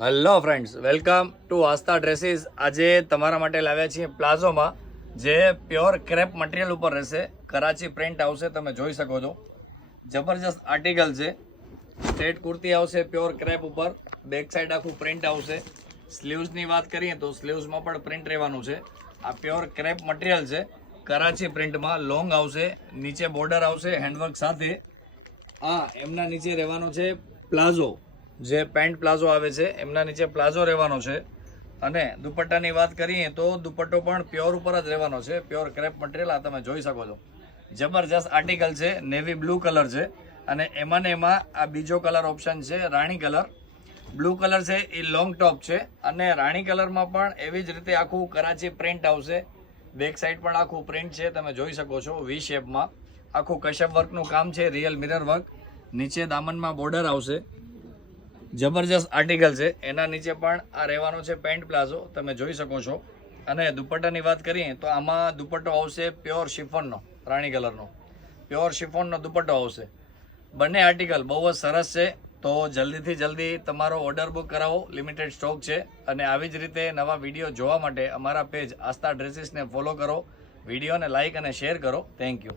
Hello friends, welcome to Aastha dresses. આજે તમારા માટે લાવ્યા છીએ પ્લાઝોમાં, જે પ્યોર ક્રેપ મટીરિયલ ઉપર રહેશે. કરાચી પ્રિન્ટ આવશે, તમે જોઈ શકો છો. જબરજસ્ત આર્ટિકલ છે. સ્ટ્રેટ કુર્તી આવશે પ્યોર ક્રેપ ઉપર. બેક સાઈડ આખું પ્રિન્ટ આવશે. સ્લીવ્સની વાત કરીએ તો સ્લીવ્સમાં પણ પ્રિન્ટ રહેવાનું છે. આ પ્યોર ક્રેપ મટીરિયલ છે. કરાચી પ્રિન્ટમાં લોંગ આવશે, નીચે બોર્ડર આવશે હેન્ડવર્ક સાથે. એમના નીચે રહેવાનો છે પ્લાઝો, જે પેન્ટ પ્લાઝો આવે છે એમના નીચે પ્લાઝો રહેવાનો છે. અને દુપટ્ટાની વાત કરીએ તો દુપટ્ટો પણ પ્યોર ઉપર જ રહેવાનો છે. પ્યોર ક્રેપ મટીરિયલ આ તમે જોઈ શકો છો. જબરજસ્ત આર્ટિકલ છે. નેવી બ્લુ કલર છે અને એમાં ને એમાં આ બીજો કલર ઓપ્શન છે રાણી કલર. બ્લુ કલર છે એ લોંગ ટોપ છે અને રાણી કલરમાં પણ એવી જ રીતે આખું કરાચી પ્રિન્ટ આવશે. બેક સાઈડ પણ આખું પ્રિન્ટ છે, તમે જોઈ શકો છો. વી શેપમાં આખું કશપ વર્કનું કામ છે, રિયલ મિરર વર્ક. નીચે દામનમાં બોર્ડર આવશે. જબરજસ્ત આર્ટિકલ છે. એના નીચે પણ આ રહેવાનો છે પેન્ટ પ્લાઝો, તમે જોઈ શકો છો. અને દુપટ્ટાની વાત કરીએ તો આમાં દુપટ્ટો આવશે પ્યોર શિફોનનો, રાણી કલરનો પ્યોર શિફોનનો દુપટ્ટો આવશે. બંને આર્ટિકલ બહુ જ સરસ છે. તો જલ્દીથી જલ્દી તમારો ઓર્ડર બુક કરાવો, લિમિટેડ સ્ટોક છે. અને આવી જ રીતે નવા વિડીયો જોવા માટે અમારા પેજ આસ્થા ડ્રેસીસને ફોલો કરો, વિડીયોને લાઇક અને શેર કરો. Thank you.